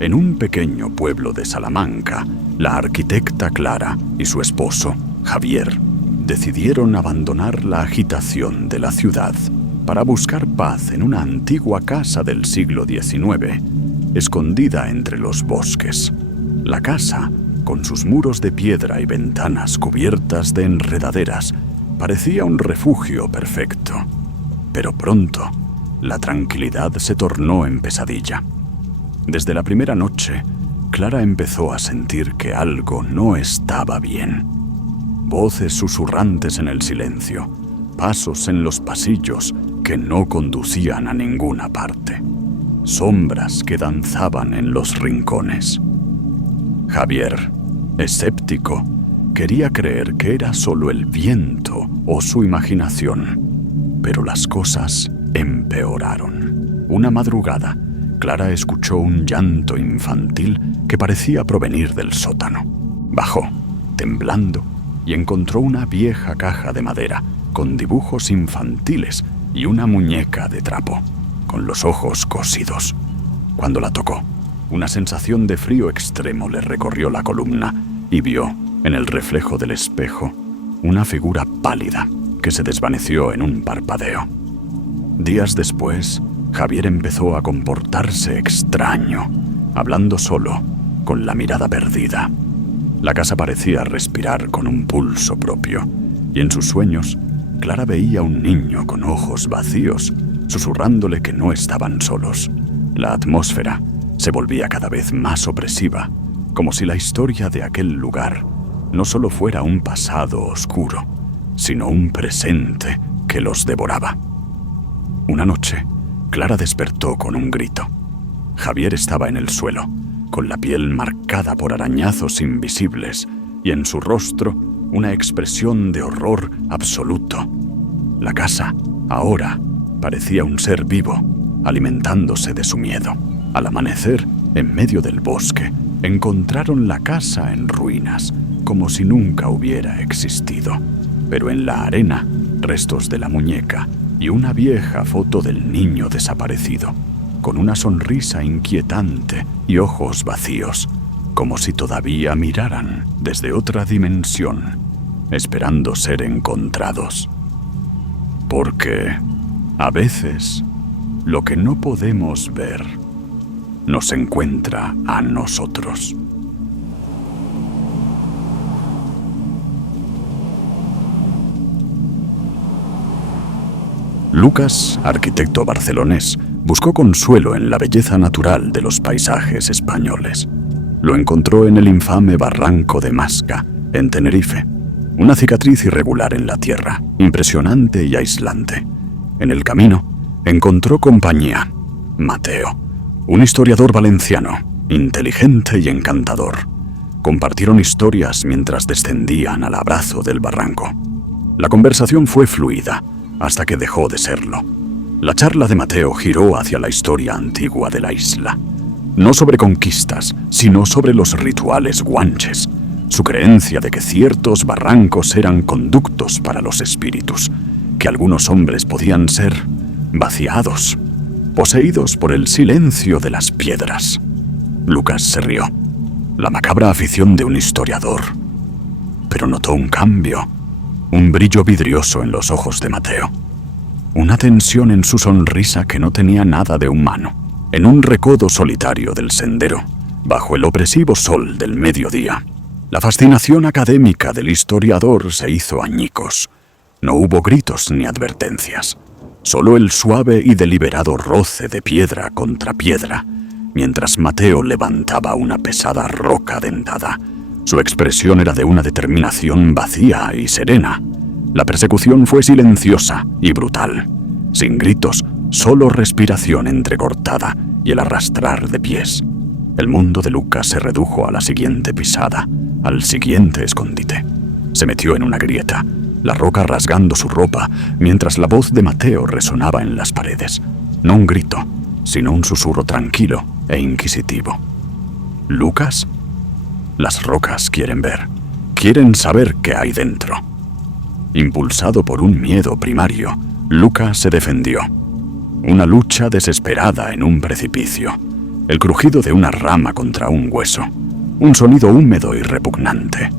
En un pequeño pueblo de Salamanca, la arquitecta Clara y su esposo, Javier, decidieron abandonar la agitación de la ciudad para buscar paz en una antigua casa del siglo XIX, escondida entre los bosques. La casa, con sus muros de piedra y ventanas cubiertas de enredaderas, parecía un refugio perfecto. Pero pronto, la tranquilidad se tornó en pesadilla. Desde la primera noche, Clara empezó a sentir que algo no estaba bien. Voces susurrantes en el silencio, pasos en los pasillos que no conducían a ninguna parte, sombras que danzaban en los rincones. Javier, escéptico, quería creer que era solo el viento o su imaginación, pero las cosas empeoraron. Una madrugada, Clara escuchó un llanto infantil que parecía provenir del sótano. Bajó, temblando, y encontró una vieja caja de madera con dibujos infantiles y una muñeca de trapo, con los ojos cosidos. Cuando la tocó, una sensación de frío extremo le recorrió la columna y vio, en el reflejo del espejo, una figura pálida que se desvaneció en un parpadeo. Días después, Javier empezó a comportarse extraño, hablando solo, con la mirada perdida. La casa parecía respirar con un pulso propio, y en sus sueños, Clara veía a un niño con ojos vacíos, susurrándole que no estaban solos. La atmósfera se volvía cada vez más opresiva, como si la historia de aquel lugar no solo fuera un pasado oscuro, sino un presente que los devoraba. Una noche, Clara despertó con un grito. Javier estaba en el suelo, con la piel marcada por arañazos invisibles y en su rostro una expresión de horror absoluto. La casa, ahora, parecía un ser vivo, alimentándose de su miedo. Al amanecer, en medio del bosque, encontraron la casa en ruinas, como si nunca hubiera existido. Pero en la arena, restos de la muñeca y una vieja foto del niño desaparecido, con una sonrisa inquietante y ojos vacíos, como si todavía miraran desde otra dimensión, esperando ser encontrados. Porque, a veces, lo que no podemos ver nos encuentra a nosotros. Lucas, arquitecto barcelonés, buscó consuelo en la belleza natural de los paisajes españoles. Lo encontró en el infame barranco de Masca, en Tenerife, una cicatriz irregular en la tierra, impresionante y aislante. En el camino, encontró compañía: Mateo, un historiador valenciano, inteligente y encantador. Compartieron historias mientras descendían al abrazo del barranco. La conversación fue fluida, hasta que dejó de serlo. La charla de Mateo giró hacia la historia antigua de la isla, no sobre conquistas, sino sobre los rituales guanches, su creencia de que ciertos barrancos eran conductos para los espíritus, que algunos hombres podían ser vaciados, poseídos por el silencio de las piedras. Lucas se rió, la macabra afición de un historiador, pero notó un cambio. Un brillo vidrioso en los ojos de Mateo. Una tensión en su sonrisa que no tenía nada de humano. En un recodo solitario del sendero, bajo el opresivo sol del mediodía, la fascinación académica del historiador se hizo añicos. No hubo gritos ni advertencias, solo el suave y deliberado roce de piedra contra piedra, mientras Mateo levantaba una pesada roca dentada. Su expresión era de una determinación vacía y serena. La persecución fue silenciosa y brutal. Sin gritos, solo respiración entrecortada y el arrastrar de pies. El mundo de Lucas se redujo a la siguiente pisada, al siguiente escondite. Se metió en una grieta, la roca rasgando su ropa, mientras la voz de Mateo resonaba en las paredes. No un grito, sino un susurro tranquilo e inquisitivo. ¿Lucas? Las rocas quieren ver, quieren saber qué hay dentro. Impulsado por un miedo primario, Lucas se defendió. Una lucha desesperada en un precipicio. el crujido de una rama contra un hueso, un sonido húmedo y repugnante.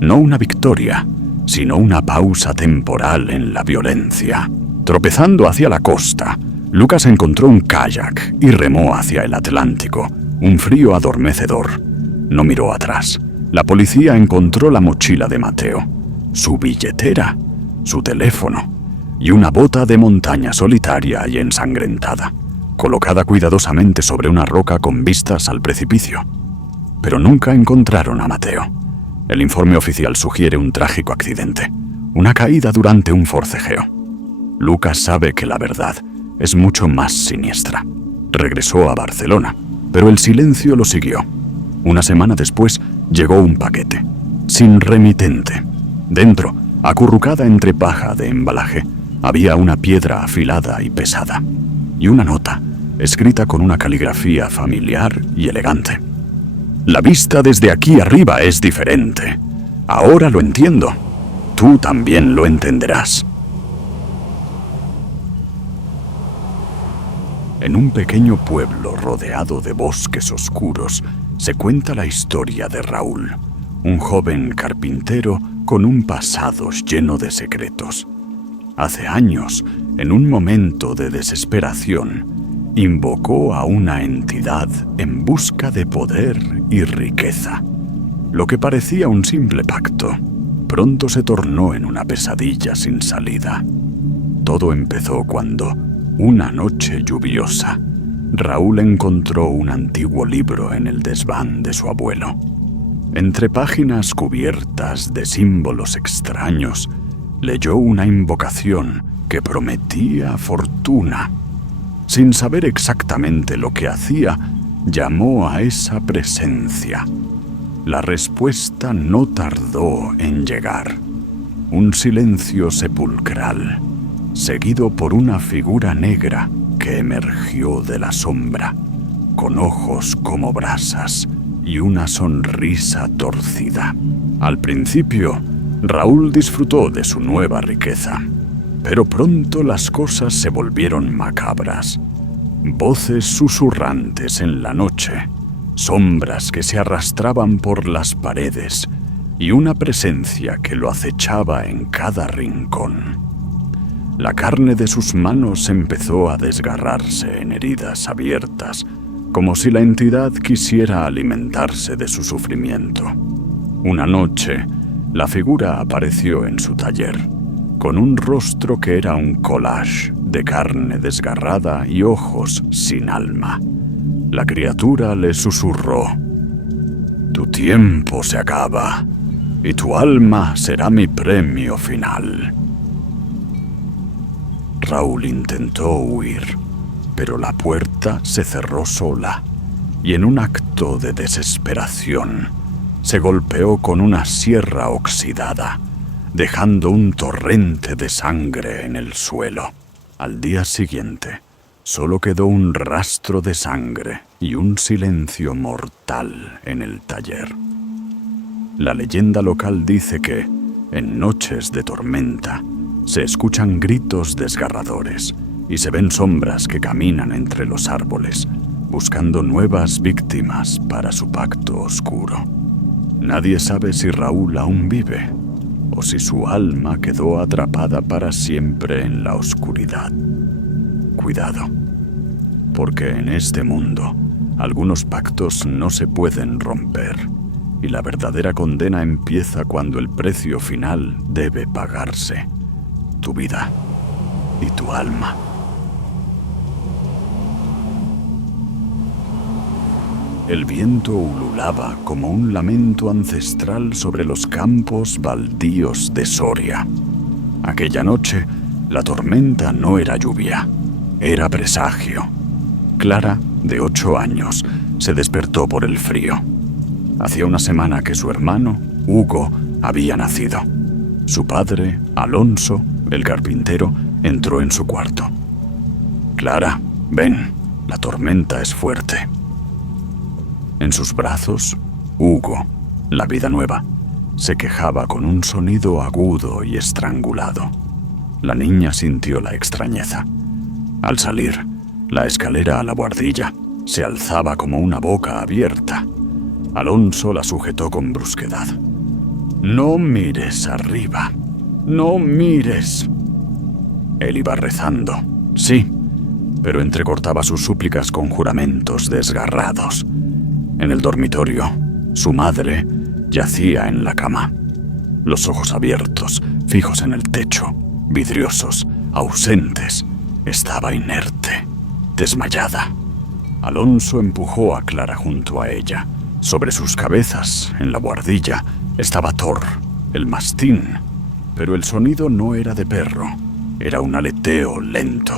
No una victoria, sino una pausa temporal en la violencia. Tropezando hacia la costa, Lucas encontró un kayak y remó hacia el Atlántico, un frío adormecedor. No miró atrás. La policía encontró la mochila de Mateo, su billetera, su teléfono y una bota de montaña solitaria y ensangrentada, colocada cuidadosamente sobre una roca con vistas al precipicio. Pero nunca encontraron a Mateo. El informe oficial sugiere un trágico accidente, una caída durante un forcejeo. Lucas sabe que la verdad es mucho más siniestra. Regresó a Barcelona, pero el silencio lo siguió. Una semana después llegó un paquete, sin remitente. Dentro, acurrucada entre paja de embalaje, había una piedra afilada y pesada, y una nota, escrita con una caligrafía familiar y elegante. La vista desde aquí arriba es diferente. Ahora lo entiendo. Tú también lo entenderás. En un pequeño pueblo rodeado de bosques oscuros, se cuenta la historia de Raúl, un joven carpintero con un pasado lleno de secretos. Hace años, en un momento de desesperación, invocó a una entidad en busca de poder y riqueza. Lo que parecía un simple pacto, pronto se tornó en una pesadilla sin salida. Todo empezó cuando, una noche lluviosa, Raúl encontró un antiguo libro en el desván de su abuelo. Entre páginas cubiertas de símbolos extraños, leyó una invocación que prometía fortuna. Sin saber exactamente lo que hacía, llamó a esa presencia. La respuesta no tardó en llegar. Un silencio sepulcral, seguido por una figura negra que emergió de la sombra, con ojos como brasas y una sonrisa torcida. Al principio, Raúl disfrutó de su nueva riqueza, pero pronto las cosas se volvieron macabras. Voces susurrantes en la noche, sombras que se arrastraban por las paredes y una presencia que lo acechaba en cada rincón. La carne de sus manos empezó a desgarrarse en heridas abiertas, como si la entidad quisiera alimentarse de su sufrimiento. Una noche, la figura apareció en su taller, con un rostro que era un collage de carne desgarrada y ojos sin alma. La criatura le susurró: «Tu tiempo se acaba, y tu alma será mi premio final». Raúl intentó huir, pero la puerta se cerró sola, y en un acto de desesperación, se golpeó con una sierra oxidada, dejando un torrente de sangre en el suelo. Al día siguiente, solo quedó un rastro de sangre y un silencio mortal en el taller. La leyenda local dice que, en noches de tormenta, se escuchan gritos desgarradores y se ven sombras que caminan entre los árboles, buscando nuevas víctimas para su pacto oscuro. Nadie sabe si Raúl aún vive o si su alma quedó atrapada para siempre en la oscuridad. Cuidado, porque en este mundo algunos pactos no se pueden romper y la verdadera condena empieza cuando el precio final debe pagarse: tu vida y tu alma. El viento ululaba como un lamento ancestral sobre los campos baldíos de Soria. Aquella noche, la tormenta no era lluvia, era presagio. Clara, de 8 años, se despertó por el frío. Hacía una semana que su hermano, Hugo, había nacido. Su padre, Alonso, el carpintero, entró en su cuarto. «Clara, ven, la tormenta es fuerte». En sus brazos, Hugo, la vida nueva, se quejaba con un sonido agudo y estrangulado. La niña sintió la extrañeza. Al salir, la escalera a la buhardilla, Se alzaba como una boca abierta. Alonso la sujetó con brusquedad. «No mires arriba. No mires». Él iba rezando, sí, pero entrecortaba sus súplicas con juramentos desgarrados. En el dormitorio, su madre yacía en la cama, los ojos abiertos, fijos en el techo, vidriosos, ausentes. Estaba inerte, desmayada. Alonso empujó a Clara junto a ella. Sobre sus cabezas, en la buhardilla, estaba Thor, el mastín. Pero el sonido no era de perro. Era un aleteo lento,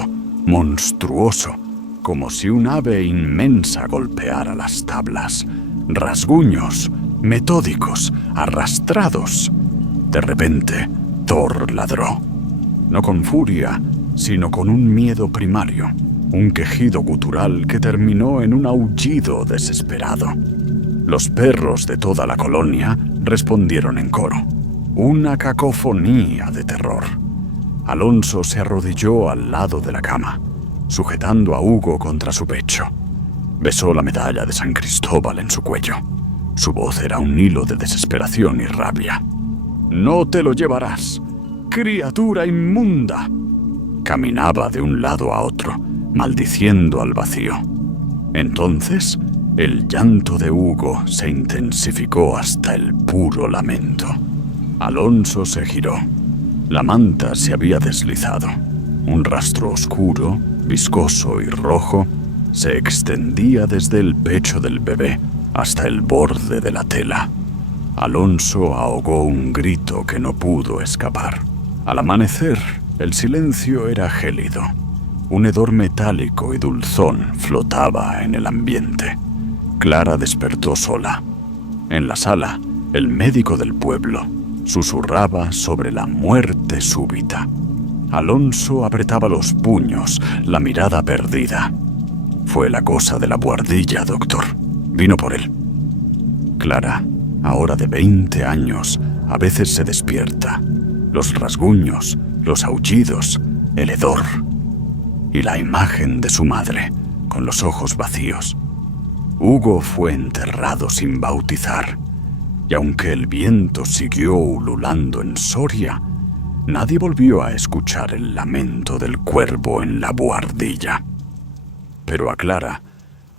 monstruoso, como si un ave inmensa golpeara las tablas. Rasguños, metódicos, arrastrados. De repente, Thor ladró. No con furia, sino con un miedo primario. Un quejido gutural que terminó en un aullido desesperado. Los perros de toda la colonia respondieron en coro. Una cacofonía de terror. Alonso se arrodilló al lado de la cama, sujetando a Hugo contra su pecho. Besó la medalla de San Cristóbal en su cuello. Su voz era un hilo de desesperación y rabia. «No te lo llevarás, criatura inmunda». Caminaba de un lado a otro, maldiciendo al vacío. Entonces, el llanto de Hugo se intensificó hasta el puro lamento. Alonso se giró. La manta se había deslizado. Un rastro oscuro, viscoso y rojo, se extendía desde el pecho del bebé hasta el borde de la tela. Alonso ahogó un grito que no pudo escapar. Al amanecer, el silencio era gélido. Un hedor metálico y dulzón flotaba en el ambiente. Clara despertó sola. En la sala, el médico del pueblo susurraba sobre la muerte súbita. Alonso apretaba los puños, la mirada perdida. «Fue la cosa de la buhardilla, doctor. Vino por él». Clara, ahora de 20 años, a veces se despierta. Los rasguños, los aullidos, el hedor. Y la imagen de su madre, con los ojos vacíos. Hugo fue enterrado sin bautizar. Y aunque el viento siguió ululando en Soria, nadie volvió a escuchar el lamento del cuervo en la buhardilla. Pero a Clara,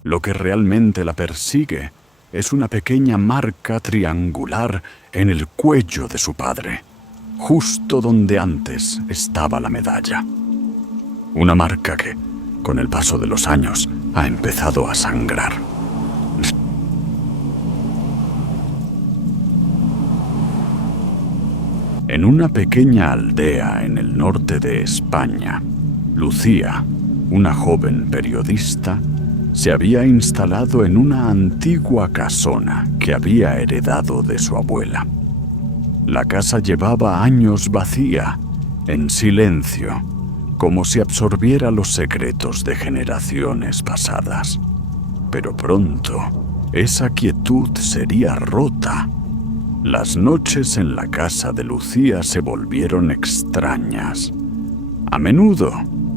lo que realmente la persigue es una pequeña marca triangular en el cuello de su padre, justo donde antes estaba la medalla. Una marca que, con el paso de los años, ha empezado a sangrar. En una pequeña aldea en el norte de España, Lucía, una joven periodista, se había instalado en una antigua casona que había heredado de su abuela. La casa llevaba años vacía, en silencio, como si absorbiera los secretos de generaciones pasadas. Pero pronto, esa quietud sería rota. Las noches en la casa de Lucía se volvieron extrañas. A menudo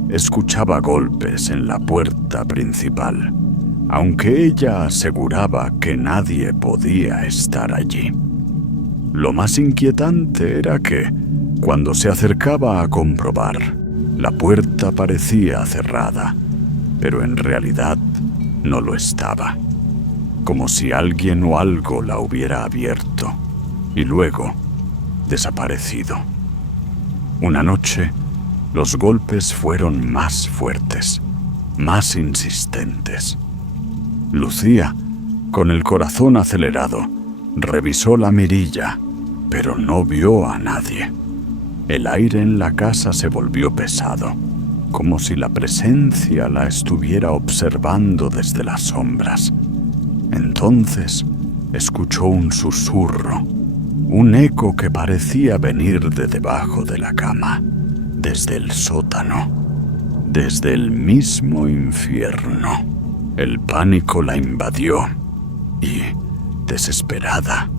escuchaba golpes en la puerta principal, aunque ella aseguraba que nadie podía estar allí. Lo más inquietante era que, cuando se acercaba a comprobar, la puerta parecía cerrada, pero en realidad no lo estaba, como si alguien o algo la hubiera abierto y luego desaparecido. Una noche, los golpes fueron más fuertes, más insistentes. Lucía, con el corazón acelerado, revisó la mirilla, pero no vio a nadie. El aire en la casa se volvió pesado, como si la presencia la estuviera observando desde las sombras. Entonces, escuchó un susurro, un eco que parecía venir de debajo de la cama, desde el sótano, desde el mismo infierno. El pánico la invadió y, desesperada,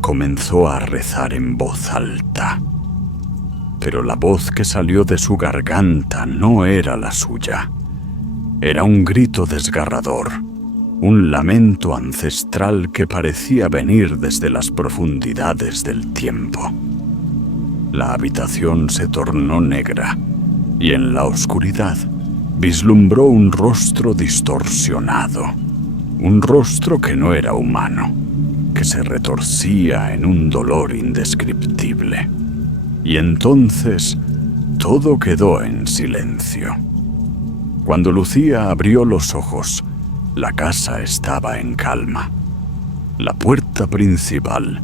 comenzó a rezar en voz alta. Pero la voz que salió de su garganta no era la suya. Era un grito desgarrador, un lamento ancestral que parecía venir desde las profundidades del tiempo. La habitación se tornó negra y en la oscuridad vislumbró un rostro distorsionado, un rostro que no era humano, que se retorcía en un dolor indescriptible. Y entonces todo quedó en silencio. Cuando Lucía abrió los ojos, la casa estaba en calma. La puerta principal,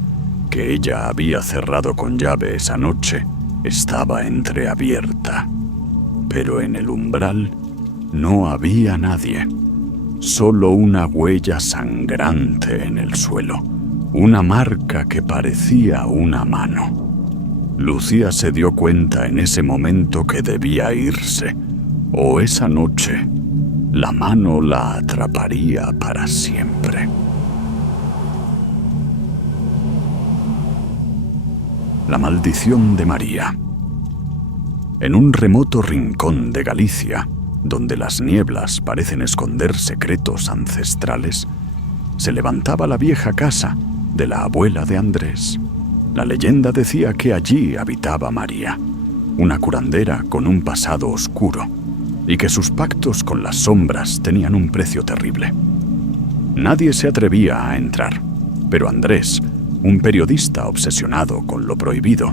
que ella había cerrado con llave esa noche, estaba entreabierta. Pero en el umbral no había nadie, solo una huella sangrante en el suelo, una marca que parecía una mano. Lucía se dio cuenta en ese momento que debía irse, o esa noche la mano la atraparía para siempre. La maldición de María. En un remoto rincón de Galicia, donde las nieblas parecen esconder secretos ancestrales, se levantaba la vieja casa de la abuela de Andrés. La leyenda decía que allí habitaba María, una curandera con un pasado oscuro, y que sus pactos con las sombras tenían un precio terrible. Nadie se atrevía a entrar, pero Andrés, un periodista obsesionado con lo prohibido,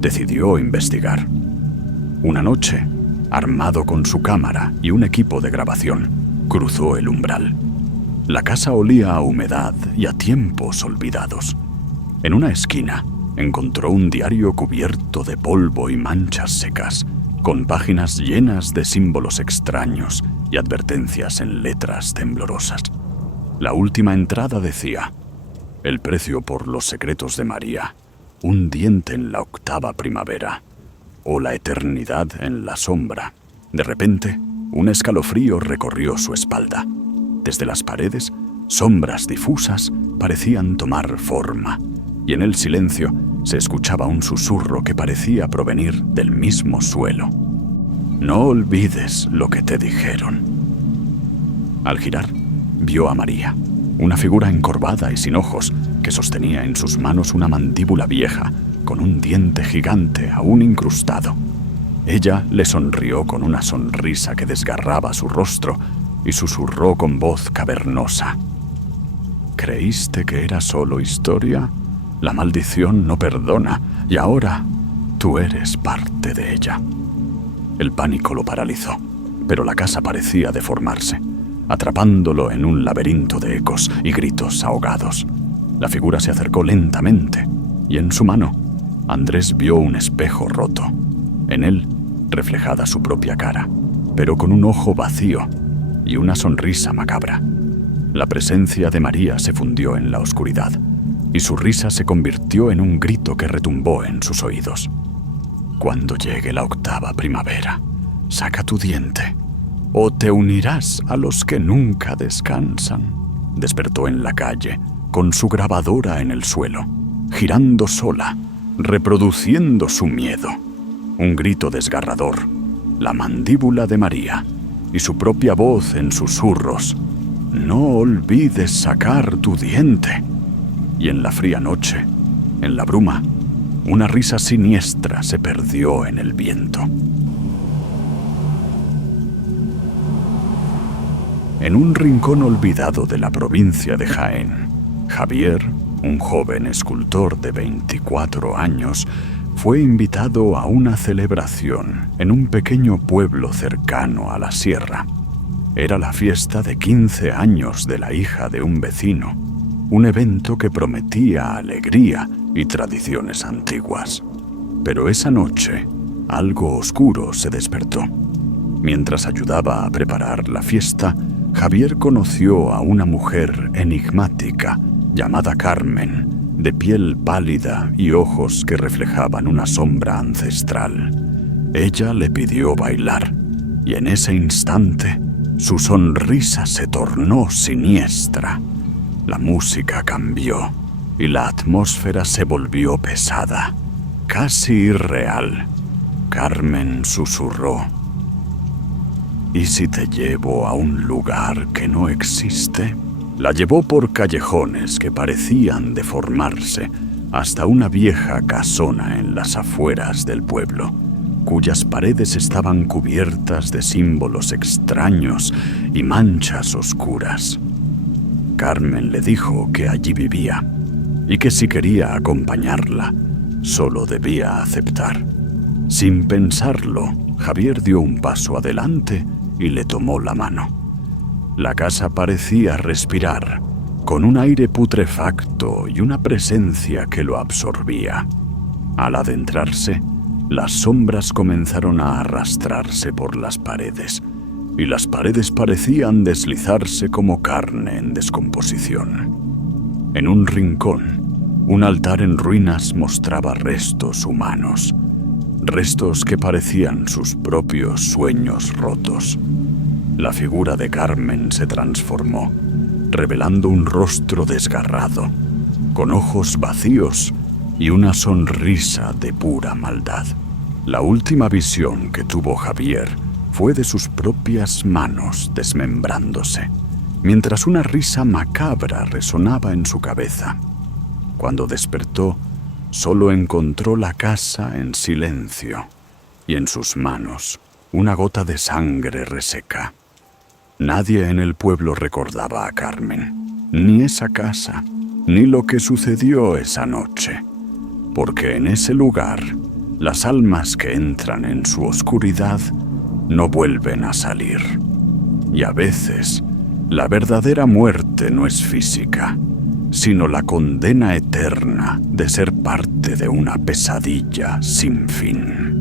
decidió investigar. Una noche, armado con su cámara y un equipo de grabación, cruzó el umbral. La casa olía a humedad y a tiempos olvidados. En una esquina, encontró un diario cubierto de polvo y manchas secas, con páginas llenas de símbolos extraños y advertencias en letras temblorosas. La última entrada decía: el precio por los secretos de María, un diente en la 8ª primavera, o la eternidad en la sombra. De repente, un escalofrío recorrió su espalda. Desde las paredes, sombras difusas parecían tomar forma, y en el silencio se escuchaba un susurro que parecía provenir del mismo suelo. No olvides lo que te dijeron. Al girar, vio a María, una figura encorvada y sin ojos, que sostenía en sus manos una mandíbula vieja, con un diente gigante aún incrustado. Ella le sonrió con una sonrisa que desgarraba su rostro y susurró con voz cavernosa: ¿creíste que era solo historia? La maldición no perdona, y ahora tú eres parte de ella. El pánico lo paralizó, pero la casa parecía deformarse, atrapándolo en un laberinto de ecos y gritos ahogados. La figura se acercó lentamente, y en su mano, Andrés vio un espejo roto. En él, reflejada su propia cara, pero con un ojo vacío y una sonrisa macabra. La presencia de María se fundió en la oscuridad, y su risa se convirtió en un grito que retumbó en sus oídos. Cuando llegue la 8ª primavera, saca tu diente, o te unirás a los que nunca descansan. Despertó en la calle, con su grabadora en el suelo, girando sola, reproduciendo su miedo. Un grito desgarrador, la mandíbula de María, y su propia voz en susurros: no olvides sacar tu diente. Y en la fría noche, en la bruma, una risa siniestra se perdió en el viento. En un rincón olvidado de la provincia de Jaén, Javier, un joven escultor de 24 años, fue invitado a una celebración en un pequeño pueblo cercano a la sierra. Era la fiesta de 15 años de la hija de un vecino, un evento que prometía alegría y tradiciones antiguas. Pero esa noche, algo oscuro se despertó. Mientras ayudaba a preparar la fiesta, Javier conoció a una mujer enigmática llamada Carmen, de piel pálida y ojos que reflejaban una sombra ancestral. Ella le pidió bailar, y en ese instante, su sonrisa se tornó siniestra. La música cambió y la atmósfera se volvió pesada, casi irreal. Carmen susurró: ¿y si te llevo a un lugar que no existe? La llevó por callejones que parecían deformarse hasta una vieja casona en las afueras del pueblo, cuyas paredes estaban cubiertas de símbolos extraños y manchas oscuras. Carmen le dijo que allí vivía y que si quería acompañarla, solo debía aceptar. Sin pensarlo, Javier dio un paso adelante y le tomó la mano. La casa parecía respirar, con un aire putrefacto y una presencia que lo absorbía. Al adentrarse, las sombras comenzaron a arrastrarse por las paredes, y las paredes parecían deslizarse como carne en descomposición. En un rincón, un altar en ruinas mostraba restos humanos, restos que parecían sus propios sueños rotos. La figura de Carmen se transformó, revelando un rostro desgarrado, con ojos vacíos y una sonrisa de pura maldad. La última visión que tuvo Javier fue de sus propias manos desmembrándose, mientras una risa macabra resonaba en su cabeza. Cuando despertó, solo encontró la casa en silencio y en sus manos una gota de sangre reseca. Nadie en el pueblo recordaba a Carmen, ni esa casa, ni lo que sucedió esa noche, porque en ese lugar las almas que entran en su oscuridad no vuelven a salir. Y a veces, la verdadera muerte no es física, sino la condena eterna de ser parte de una pesadilla sin fin.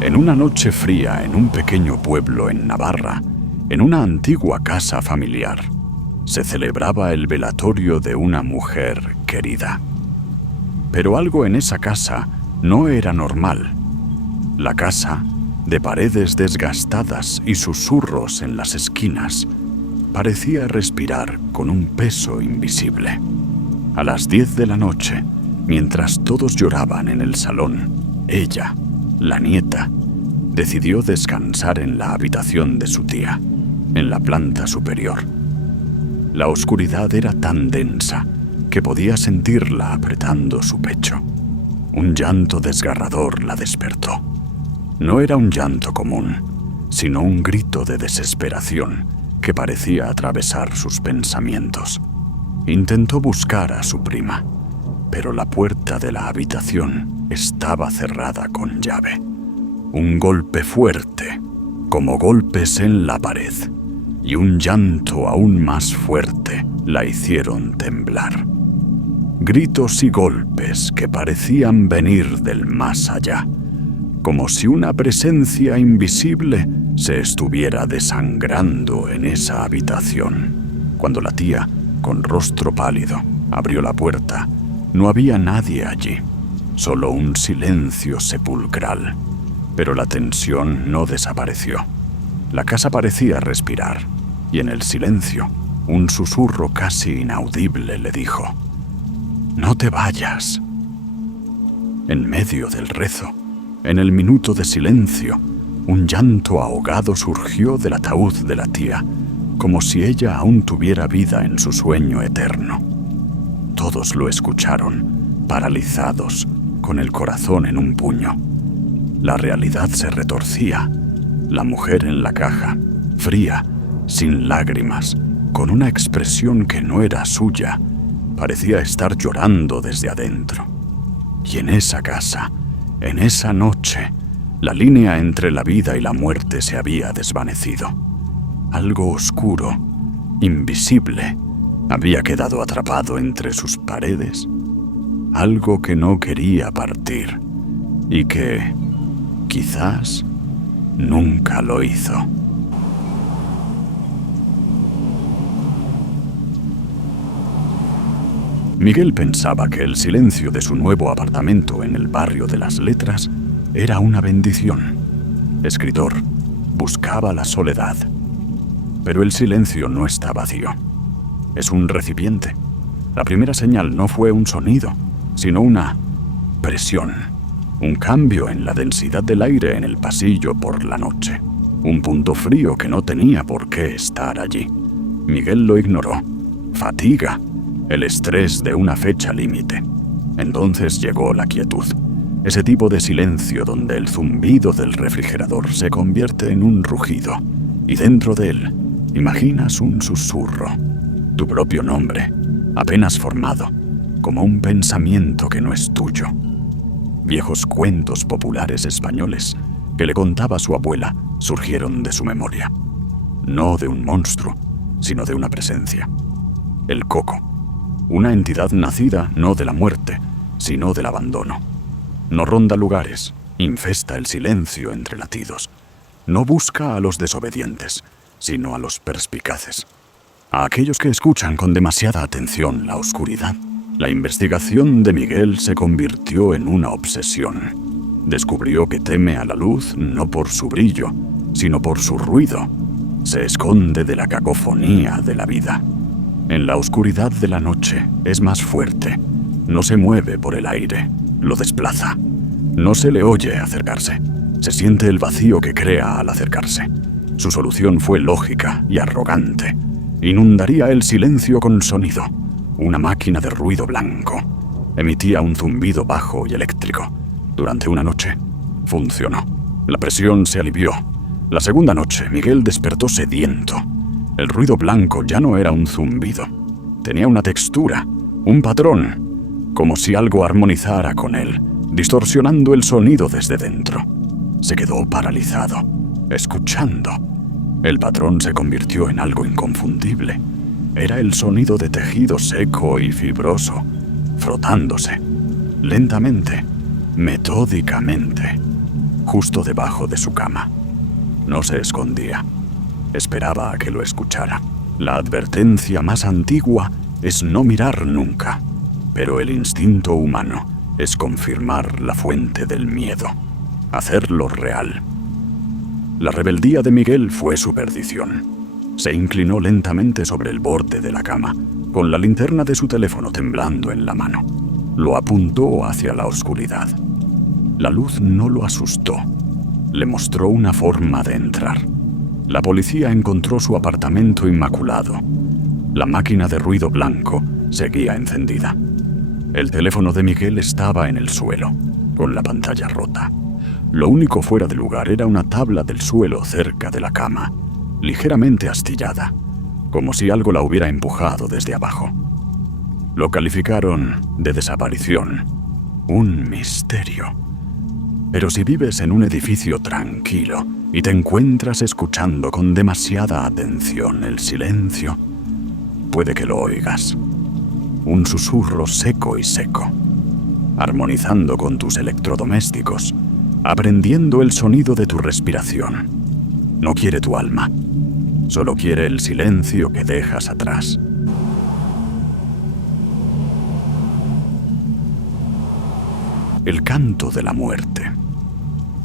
En una noche fría en un pequeño pueblo en Navarra, en una antigua casa familiar, se celebraba el velatorio de una mujer querida. Pero algo en esa casa no era normal. La casa, de paredes desgastadas y susurros en las esquinas, parecía respirar con un peso invisible. A las 10 de la noche, mientras todos lloraban en el salón, ella, la nieta, decidió descansar en la habitación de su tía, en la planta superior. La oscuridad era tan densa que podía sentirla apretando su pecho. Un llanto desgarrador la despertó. No era un llanto común, sino un grito de desesperación que parecía atravesar sus pensamientos. Intentó buscar a su prima, pero la puerta de la habitación estaba cerrada con llave. Un golpe fuerte, como golpes en la pared, y un llanto aún más fuerte la hicieron temblar. Gritos y golpes que parecían venir del más allá, como si una presencia invisible se estuviera desangrando en esa habitación. Cuando la tía, con rostro pálido, abrió la puerta, no había nadie allí, solo un silencio sepulcral. Pero la tensión no desapareció. La casa parecía respirar, y en el silencio, un susurro casi inaudible le dijo: «No te vayas». En medio del rezo, en el minuto de silencio, un llanto ahogado surgió del ataúd de la tía, como si ella aún tuviera vida en su sueño eterno. Todos lo escucharon, paralizados, con el corazón en un puño. La realidad se retorcía. La mujer en la caja, fría, sin lágrimas, con una expresión que no era suya, parecía estar llorando desde adentro. Y en esa casa, en esa noche, la línea entre la vida y la muerte se había desvanecido. Algo oscuro, invisible, había quedado atrapado entre sus paredes. Algo que no quería partir y que, quizás, nunca lo hizo. Miguel pensaba que el silencio de su nuevo apartamento en el barrio de las Letras era una bendición. Escritor, buscaba la soledad. Pero el silencio no está vacío. Es un recipiente. La primera señal no fue un sonido, sino una presión. Un cambio en la densidad del aire en el pasillo por la noche. un punto frío que no tenía por qué estar allí. Miguel lo ignoró. Fatiga, el estrés de una fecha límite. Entonces llegó la quietud. Ese tipo de silencio donde el zumbido del refrigerador se convierte en un rugido. Y dentro de él, imaginas un susurro. Tu propio nombre, apenas formado, como un pensamiento que no es tuyo. Viejos cuentos populares españoles que le contaba su abuela surgieron de su memoria. No de un monstruo, sino de una presencia. El Coco, una entidad nacida no de la muerte, sino del abandono. No ronda lugares, infesta el silencio entre latidos. No busca a los desobedientes, sino a los perspicaces. A aquellos que escuchan con demasiada atención la oscuridad. La investigación de Miguel se convirtió en una obsesión. Descubrió que teme a la luz no por su brillo, sino por su ruido. Se esconde de la cacofonía de la vida. En la oscuridad de la noche es más fuerte. No se mueve por el aire, lo desplaza. No se le oye acercarse. Se siente el vacío que crea al acercarse. Su solución fue lógica y arrogante. Inundaría el silencio con sonido. Una máquina de ruido blanco. Emitía un zumbido bajo y eléctrico. Durante una noche, funcionó. La presión se alivió. La segunda noche, Miguel despertó sediento. El ruido blanco ya no era un zumbido. Tenía una textura, un patrón, como si algo armonizara con él, distorsionando el sonido desde dentro. Se quedó paralizado, escuchando. El patrón se convirtió en algo inconfundible. Era el sonido de tejido seco y fibroso, frotándose, lentamente, metódicamente, justo debajo de su cama. No se escondía. Esperaba a que lo escuchara. La advertencia más antigua es no mirar nunca, pero el instinto humano es confirmar la fuente del miedo, hacerlo real. La rebeldía de Miguel fue su perdición. Se inclinó lentamente sobre el borde de la cama, con la linterna de su teléfono temblando en la mano. Lo apuntó hacia la oscuridad. La luz no lo asustó. Le mostró una forma de entrar. La policía encontró su apartamento inmaculado. La máquina de ruido blanco seguía encendida. El teléfono de Miguel estaba en el suelo, con la pantalla rota. Lo único fuera de lugar era una tabla del suelo cerca de la cama, ligeramente astillada, como si algo la hubiera empujado desde abajo. Lo calificaron de desaparición, un misterio. Pero si vives en un edificio tranquilo y te encuentras escuchando con demasiada atención el silencio, puede que lo oigas. Un susurro seco y seco, armonizando con tus electrodomésticos, aprendiendo el sonido de tu respiración. No quiere tu alma, solo quiere el silencio que dejas atrás. El canto de la muerte.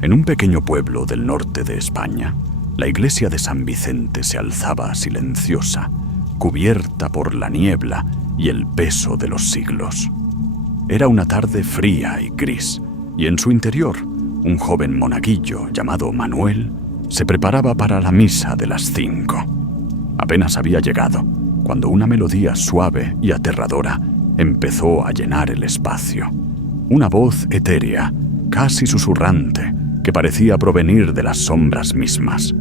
En un pequeño pueblo del norte de España, la iglesia de San Vicente se alzaba silenciosa, cubierta por la niebla y el peso de los siglos. Era una tarde fría y gris, y en su interior, un joven monaguillo llamado Manuel se preparaba para la misa de las 5. Apenas había llegado, cuando una melodía suave y aterradora empezó a llenar el espacio. Una voz etérea, casi susurrante, que parecía provenir de las sombras mismas.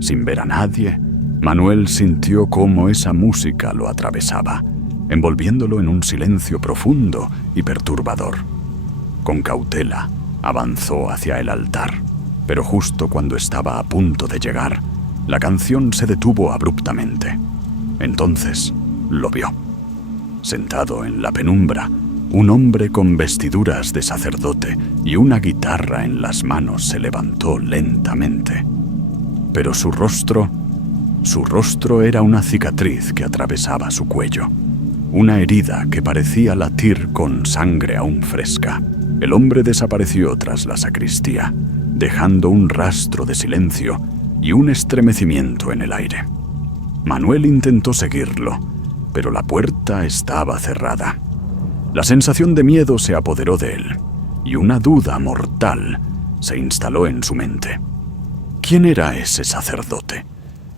Sin ver a nadie, Manuel sintió cómo esa música lo atravesaba, envolviéndolo en un silencio profundo y perturbador. Con cautela, avanzó hacia el altar, pero justo cuando estaba a punto de llegar, la canción se detuvo abruptamente. Entonces, lo vio. Sentado en la penumbra, un hombre con vestiduras de sacerdote y una guitarra en las manos se levantó lentamente. Pero su rostro era una cicatriz que atravesaba su cuello, una herida que parecía latir con sangre aún fresca. El hombre desapareció tras la sacristía, dejando un rastro de silencio y un estremecimiento en el aire. Manuel intentó seguirlo, pero la puerta estaba cerrada. La sensación de miedo se apoderó de él, y una duda mortal se instaló en su mente. ¿Quién era ese sacerdote?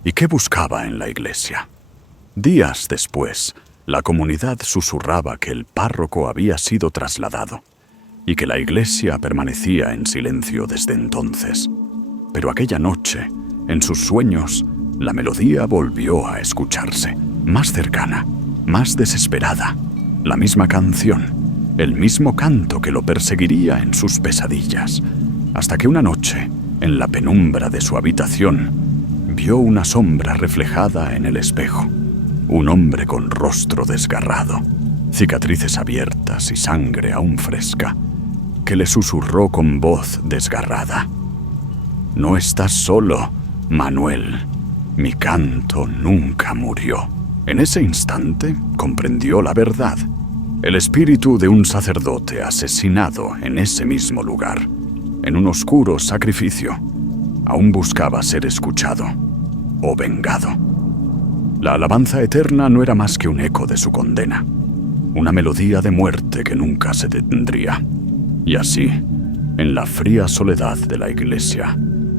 ¿Y qué buscaba en la iglesia? Días después, la comunidad susurraba que el párroco había sido trasladado y que la iglesia permanecía en silencio desde entonces. Pero aquella noche, en sus sueños, la melodía volvió a escucharse, más cercana, más desesperada. La misma canción, el mismo canto que lo perseguiría en sus pesadillas, hasta que una noche, en la penumbra de su habitación, vio una sombra reflejada en el espejo. Un hombre con rostro desgarrado, cicatrices abiertas y sangre aún fresca, que le susurró con voz desgarrada: «No estás solo, Manuel. Mi canto nunca murió». En ese instante comprendió la verdad. El espíritu de un sacerdote asesinado en ese mismo lugar, en un oscuro sacrificio, aún buscaba ser escuchado o vengado. La alabanza eterna no era más que un eco de su condena, una melodía de muerte que nunca se detendría. Y así, en la fría soledad de la iglesia,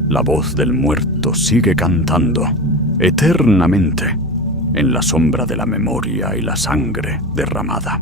la voz del muerto sigue cantando eternamente en la sombra de la memoria y la sangre derramada.